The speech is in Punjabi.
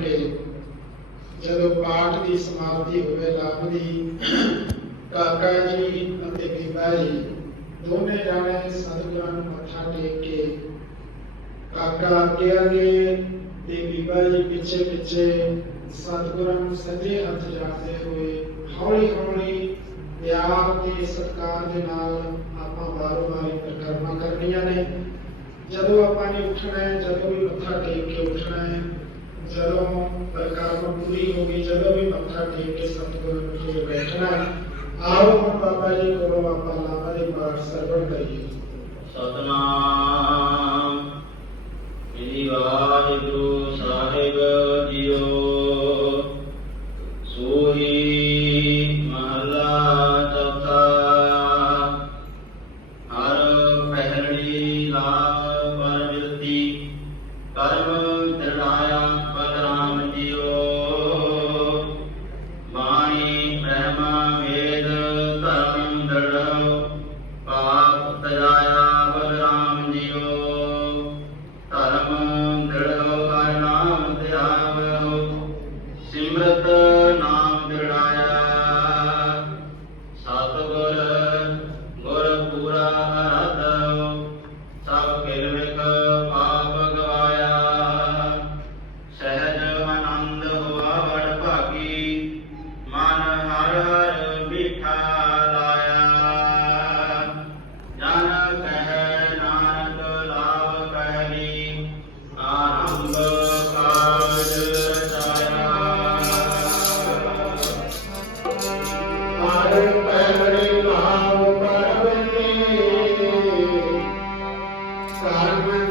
ਪਾਠ ਜਦੋਂ ਪਾਠ ਦੀ ਸਮਾਪਤੀ ਹੋਵੇ ਲਾਭ ਦੀ ਕਾਕਾ ਜੀ ਅਤੇ ਬੀਬਾ ਜੀ ਦੋਨੇ ਜਾਣੇ ਸਤਿਗੁਰਾਂ ਨੂੰ ਮੱਥਾ ਟੇਕ ਕੇ ਕਾਕਾ ਅੱਗੇ ਅੱਗੇ ਤੇ ਬੀਬਾ ਜੀ ਪਿੱਛੇ ਪਿੱਛੇ ਸਤਿਗੁਰਾਂ ਨੂੰ ਸੱਜੇ ਹੱਥ ਜਾਂਦੇ ਹੋਏ ਹੌਲੀ ਹੌਲੀ ਪਿਆਰ ਤੇ ਸਤਿਕਾਰ ਦੇ ਨਾਲ ਆਪਾਂ ਵਾਰੋ ਵਾਰੀ ਪ੍ਰਕਰਮਾਂ ਕਰਨੀਆਂ ਨੇ। ਜਦੋਂ ਆਪਾਂ ਨੇ ਉੱਠਣਾ ਹੈ, ਜਦੋਂ ਵੀ ਮੱਥਾ ਟੇਕ ਕੇ ਉੱਠਣਾ ਹੈ ਜਦੋਂ ਪ੍ਰਕਰਮ ਪੂਰੀ ਹੋ ਗਈ, ਜਦੋਂ ਵੀ ਮੱਥਾ ਟੇਕ ਕੇ ਸਤਿਗੁਰੂ ਨੂੰ ਬੈਠਣਾ, ਆਓ ਬਾਬਾ ਜੀ ਕੋਲੋਂ ਆਪਾਂ ਲਾਭਾ ਦੇ ਪਾਠ ਸਰਵਣ ਕਰੀਏ। Satnam So I went